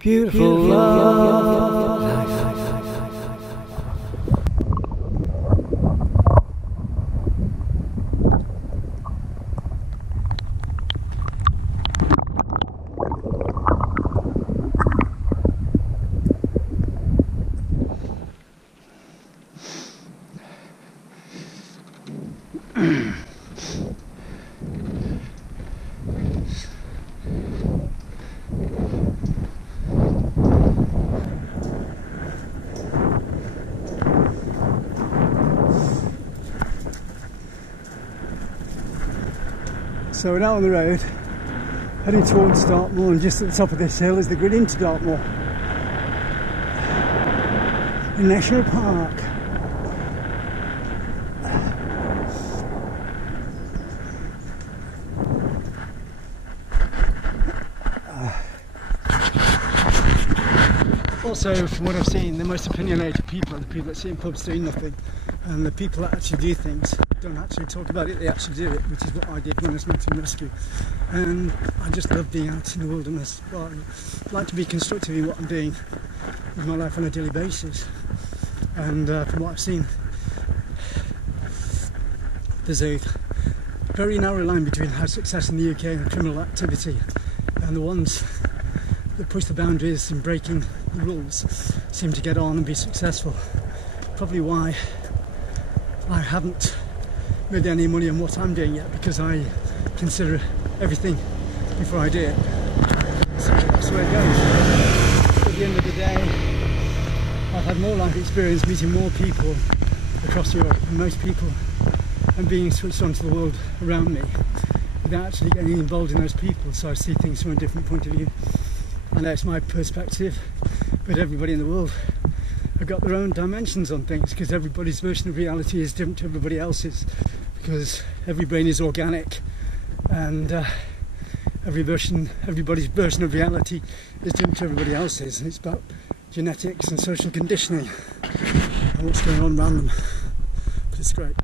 Beautiful love. So we're now on the road, heading towards Dartmoor, and just at the top of this hill is the grid into Dartmoor, the National Park. Also, from what I've seen, the most opinionated people are the people that sit in pubs doing nothing, and the people that actually do things don't actually talk about it, they actually do it, which is what I did when I was mountain rescue. And I just love being out in the wilderness. Well, I like to be constructive in what I'm doing with my life on a daily basis. And from what I've seen, there's a very narrow line between high success in the UK and criminal activity, and the ones that push the boundaries and breaking the rules seem to get on and be successful. Probably why I haven't made any money on what I'm doing yet, because I consider everything before I do it. So that's the way it goes. At the end of the day, I've had more life experience meeting more people across Europe than most people, and being switched on to the world around me without actually getting involved in those people, so I see things from a different point of view. I know it's my perspective, but everybody in the world have got their own dimensions on things, because everybody's version of reality is different to everybody else's, because every brain is organic, and everybody's version of reality is different to everybody else's, and it's about genetics and social conditioning and what's going on around them. But it's great.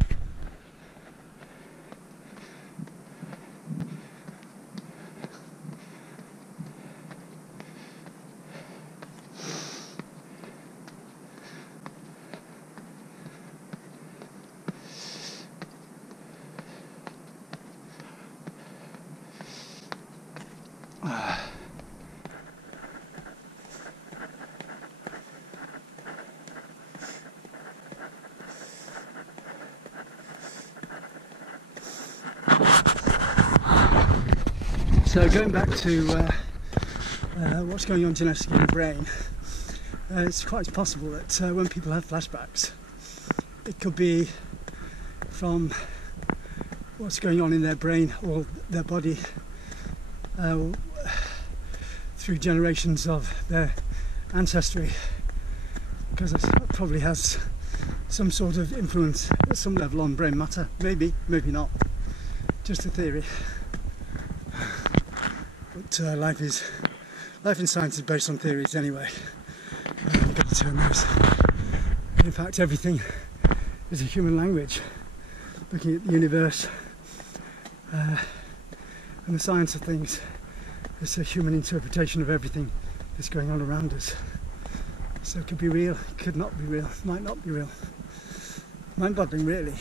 So going back to what's going on genetically in the brain, it's quite possible that when people have flashbacks, it could be from what's going on in their brain or their body through generations of their ancestry, because it probably has some sort of influence at some level on brain matter. Maybe, maybe not. Just a theory. But life in science is based on theories anyway. You've got to turn those. In fact, everything is a human language. Looking at the universe and the science of things, it's a human interpretation of everything that's going on around us. So it could be real, it could not be real, might not be real. Mind-boggling, really.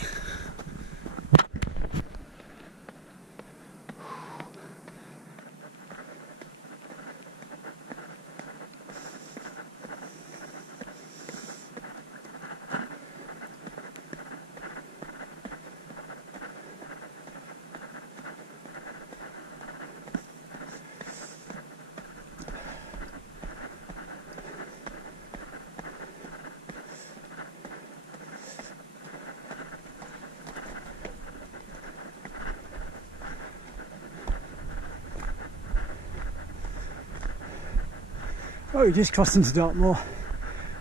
Well, we just crossed into Dartmoor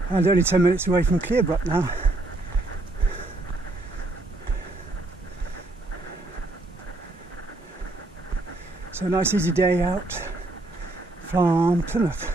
and only 10 minutes away from Clearbrook now. So a nice easy day out from Plymouth.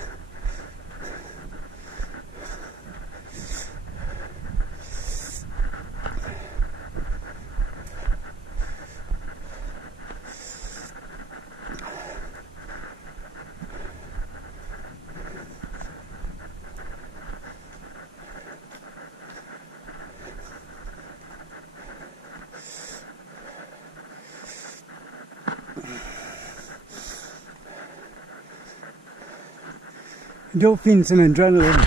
Endorphins and adrenaline.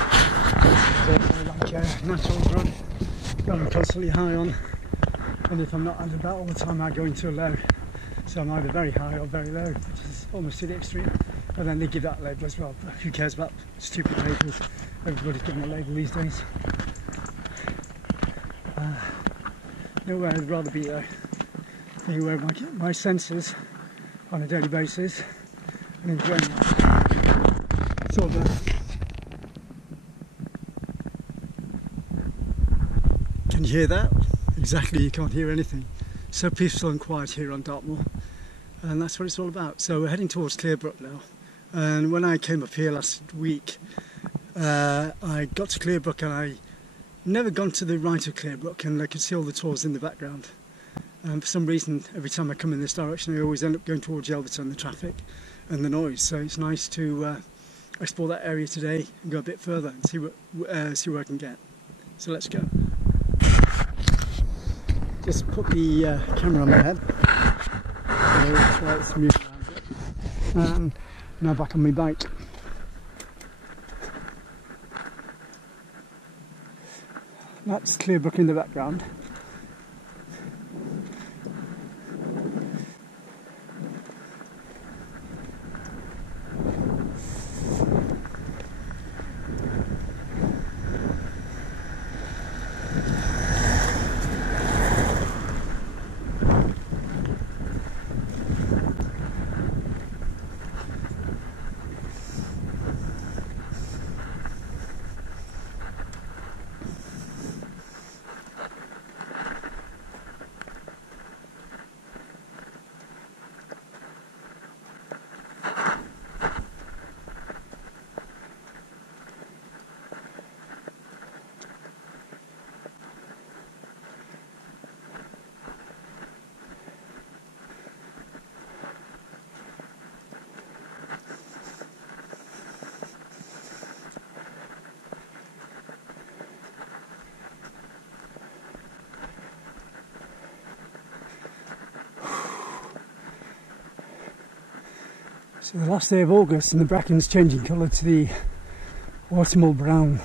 So like a natural drug that I'm constantly high on. And if I'm not under that all the time, I go into a low. So I'm either very high or very low, which is almost to the extreme. And then they give that label as well. But who cares about stupid labels? Everybody's given a label these days. Nowhere I'd rather be though. Being aware of my senses on a daily basis and enjoying that. It's all there. Can you hear that? Exactly, you can't hear anything. So peaceful and quiet here on Dartmoor. And that's what it's all about. So we're heading towards Clearbrook now. And when I came up here last week, I got to Clearbrook and I never gone to the right of Clearbrook, and I could see all the Tors in the background. For some reason, every time I come in this direction, I always end up going towards Yelverton, the traffic and the noise. So it's nice to explore that area today and go a bit further and see where I can get. So let's go. Just put the camera on my head. So that's why it's moving around a bit. And now back on my bike. That's Clearbrook in the background. So the last day of August and the bracken's changing colour to the autumnal brown.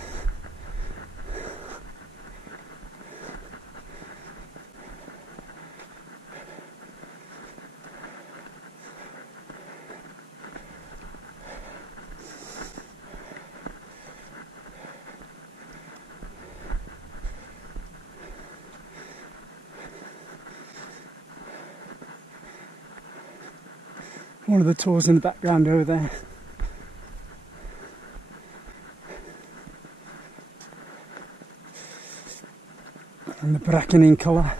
One of the Tors in the background over there. And the bracken in colour.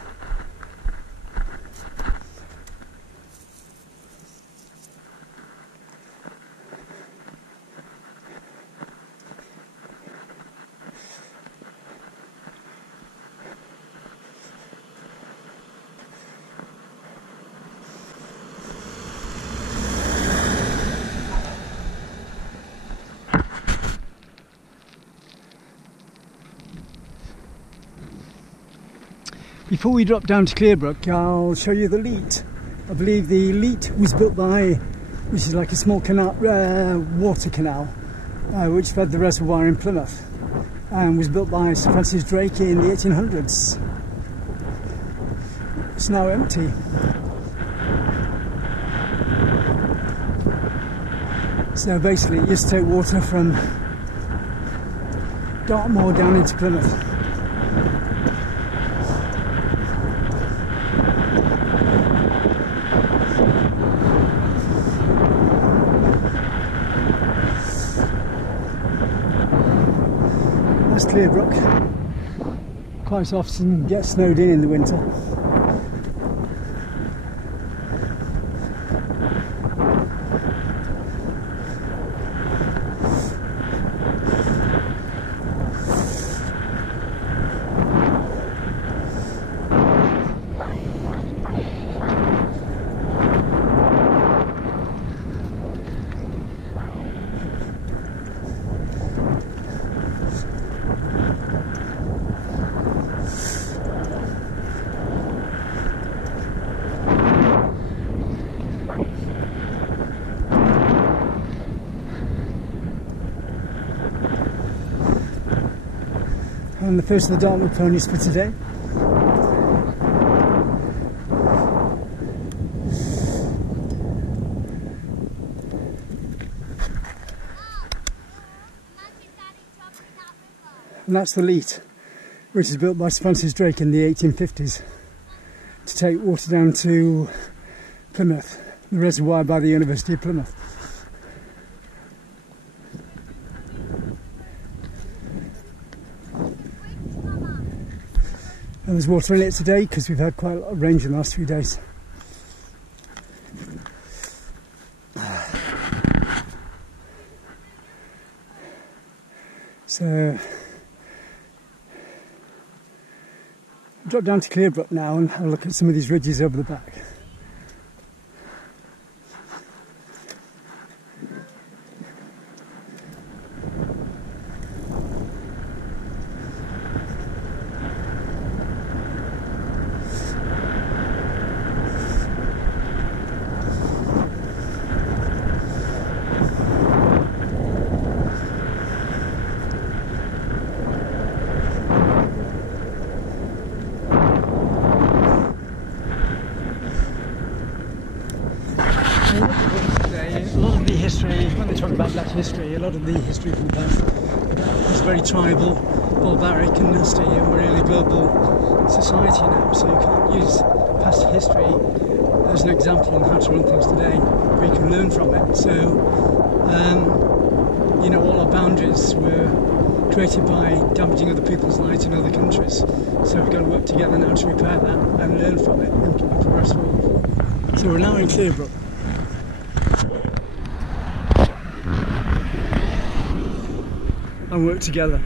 Before we drop down to Clearbrook, I'll show you the Leat. I believe the Leat was built by, which is like a small canal, water canal, which fed the reservoir in Plymouth, and was built by Sir Francis Drake in the 1800s. It's now empty. So basically it used to take water from Dartmoor down into Plymouth. Clearbrook quite often gets snowed in the winter. And the first of the Dartmoor ponies for today. And that's the Leat, which was built by Sir Francis Drake in the 1850s to take water down to Plymouth, the reservoir by the University of Plymouth. And there's water in it today because we've had quite a lot of rain in the last few days. So drop down to Clearbrook now and have a look at some of these ridges over the back. When they talk about that history, a lot of the history from the past was very tribal, barbaric and nasty, and we're in a global society now, so you can't use past history as an example on how to run things today, but you can learn from it. So, you know, all our boundaries were created by damaging other people's lives in other countries, so we've got to work together now to repair that and learn from it and progress forward. So we're now in Clearbrook. And work together.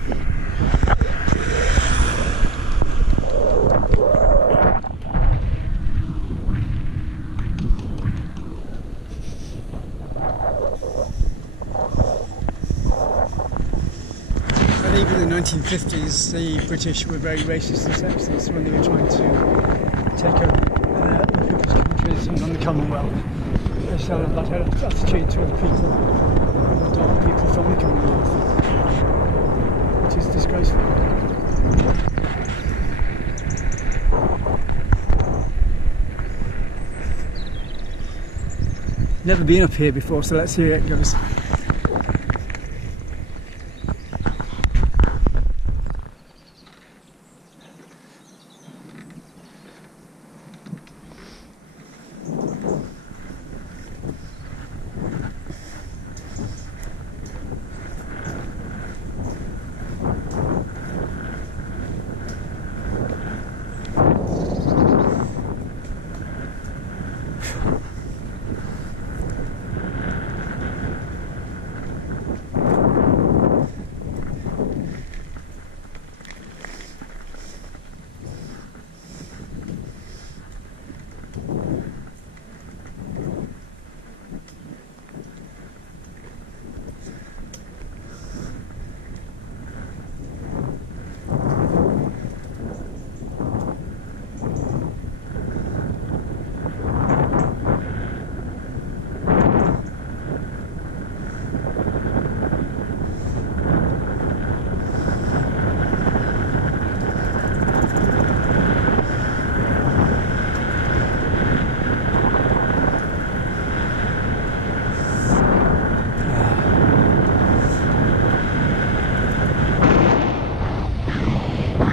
And even in the 1950s, the British were very racist and sexist when they were trying to take over other people's countries and run the Commonwealth. They still have that attitude to other people, the dark people from the Commonwealth. Which is disgraceful. Never been up here before, so let's see how it goes.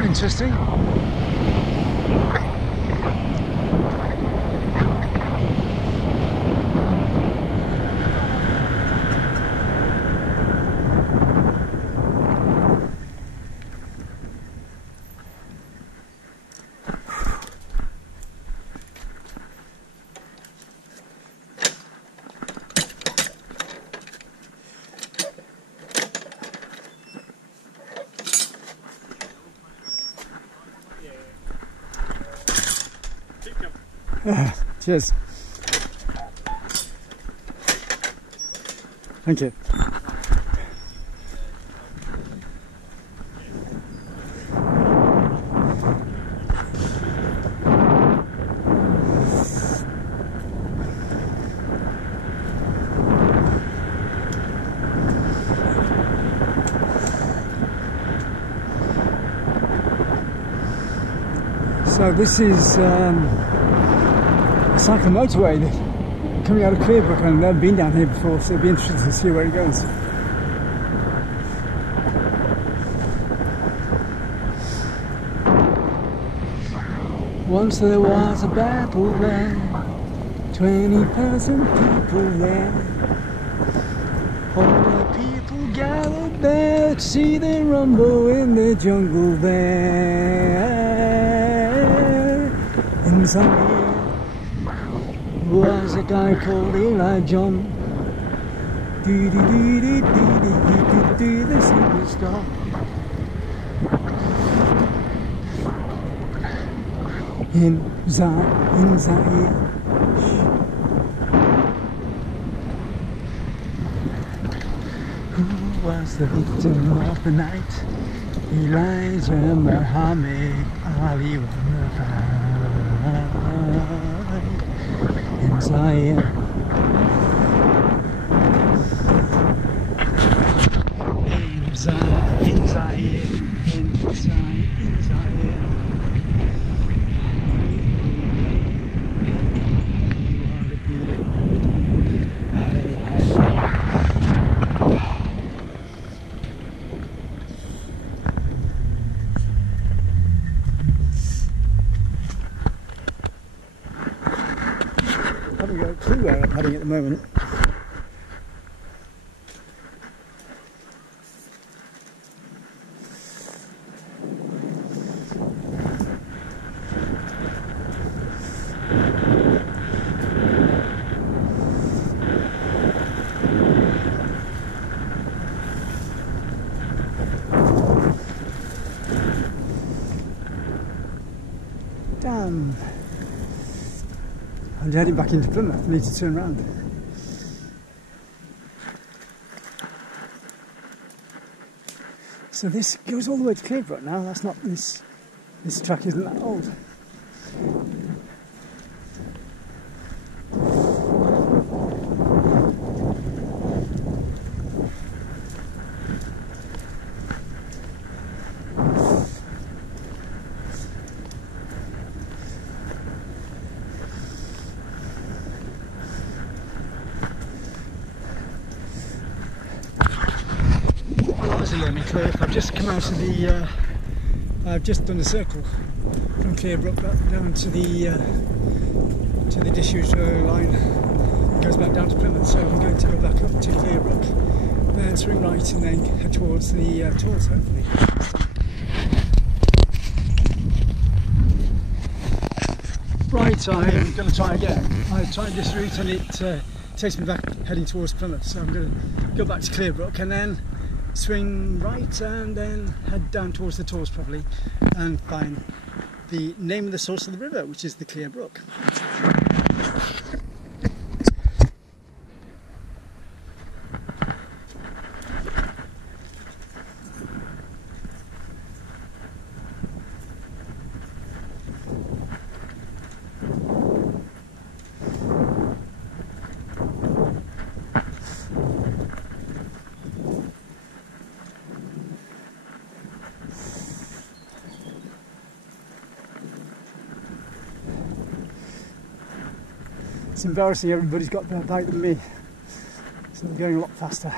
Interesting. Cheers. Thank you. So this is a cycle motorway coming out of Clearbrook. I've never been down here before, so it'll be interesting to see where it goes. Once there was a battle there, 20,000 people there. All the people gathered there to see the rumble in the jungle there. Inside here was a guy called Eli John. Do the superstar. In Zaire. Who was the victim of the night? Elijah Muhammad Ali was in Zaire. In Zaire. I haven't got a clue where I'm heading at the moment. Damn. I'm heading back into Plymouth. I need to turn around. So this goes all the way to Clearbrook now. That's not this track isn't that old. I've just come out of the. I've just done a circle from Clearbrook back down to the disused line. It goes back down to Plymouth, so I'm going to go back up to Clearbrook, then swing right, and then head towards the Tors, hopefully. Right, I'm going to try again. I tried this route and it takes me back heading towards Plymouth, so I'm going to go back to Clearbrook and then swing right and then head down towards the Tors probably and find the name of the source of the river, which is the Clearbrook. It's embarrassing, everybody's got better bike than me, so I'm going a lot faster.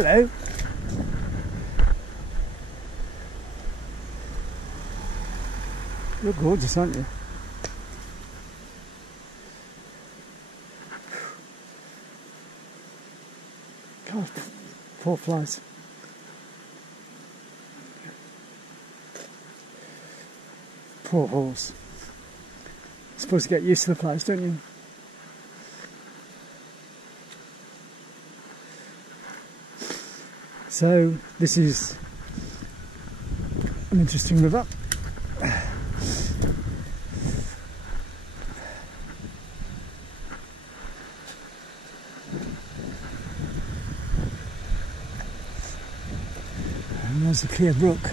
Hello. You're gorgeous, aren't you? God, poor flies. Poor horse. You're supposed to get used to the flies, don't you? So this is an interesting river. And there's the Clearbrook.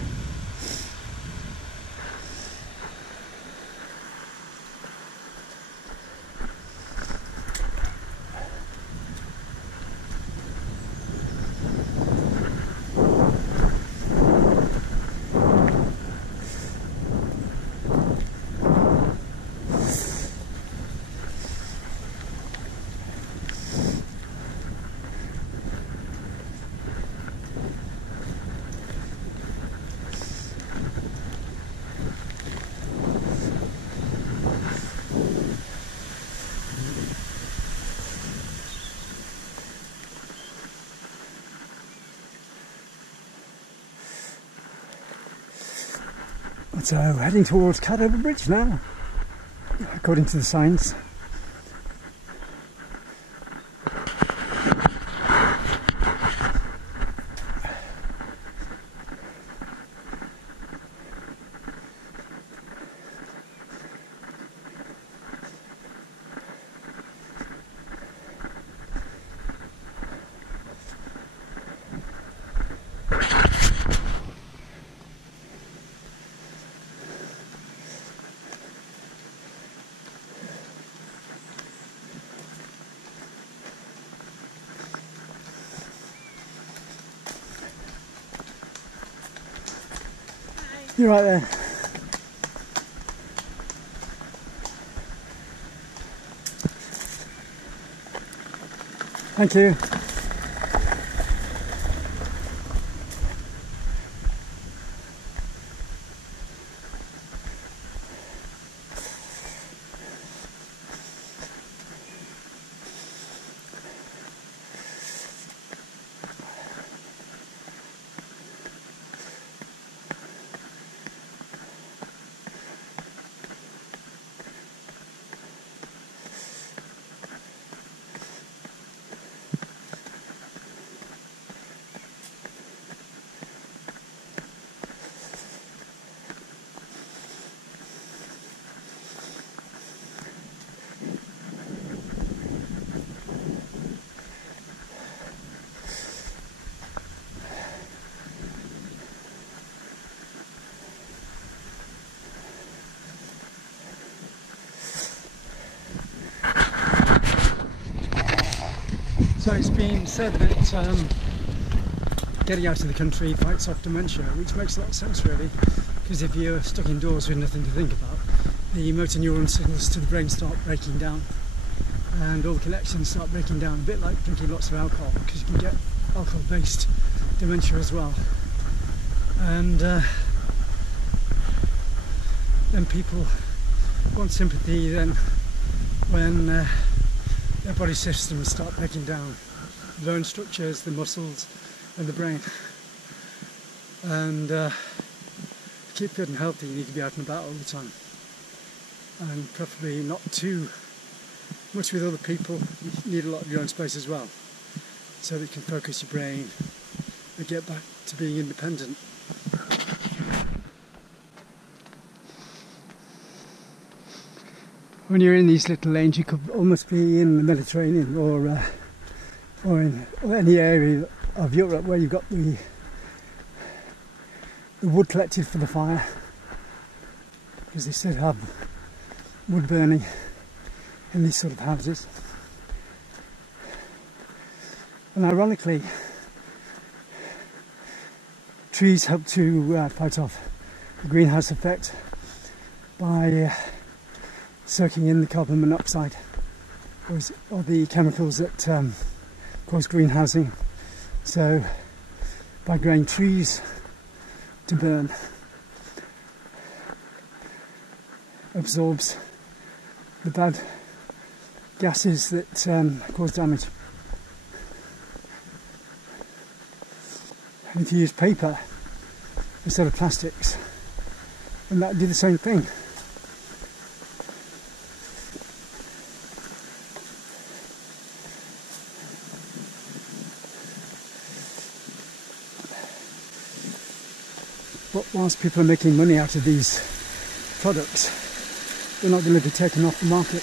So heading towards Cadover Bridge now, according to the signs. You're right there. Thank you. So it's been said that getting out of the country fights off dementia, which makes a lot of sense really, because if you're stuck indoors with nothing to think about, the motor neuron signals to the brain start breaking down and all the connections start breaking down, a bit like drinking lots of alcohol, because you can get alcohol-based dementia as well. And then people want sympathy then when their body systems start breaking down, the bone structures, the muscles and the brain. And to keep fit and healthy, you need to be out and about all the time, and preferably not too much with other people. You need a lot of your own space as well, so that you can focus your brain and get back to being independent. When you're in these little lanes, you could almost be in the Mediterranean or in any area of Europe where you've got the wood collected for the fire, because they still have wood burning in these sort of houses. And ironically, trees help to fight off the greenhouse effect by soaking in the carbon monoxide or the chemicals that cause greenhousing, So by growing trees to burn, absorbs the bad gases that cause damage. And if you use paper instead of plastics, then that would do the same thing. But whilst people are making money out of these products, they're not going to be taken off the market.